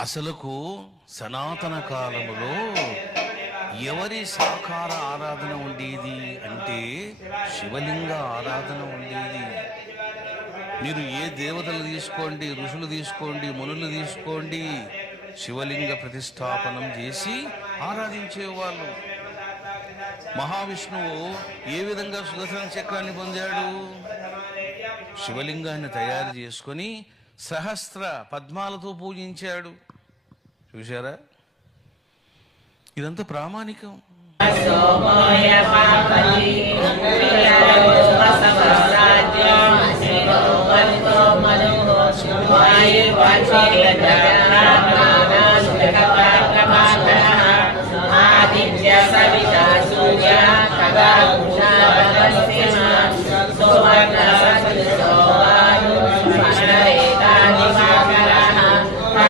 అసలుకు సనాతన కాలములో ఎవరి సాకార ఆరాధన ఉండేది అంటే శివలింగ ఆరాధన ఉండేది. మీరు ఏ దేవతలు తీసుకోండి, ఋషులు తీసుకోండి, మునులు తీసుకోండి, శివలింగ ప్రతిష్టాపనం చేసి ఆరాధించేవాళ్ళు. మహావిష్ణువు ఏ విధంగా సుదర్శన చక్రాన్ని పొందాడు? శివలింగాన్ని తయారు చేసుకొని సహస్ర పద్మాలతో పూజించాడు. చూశారా? ఇదంతా ప్రామాణికం. Bye.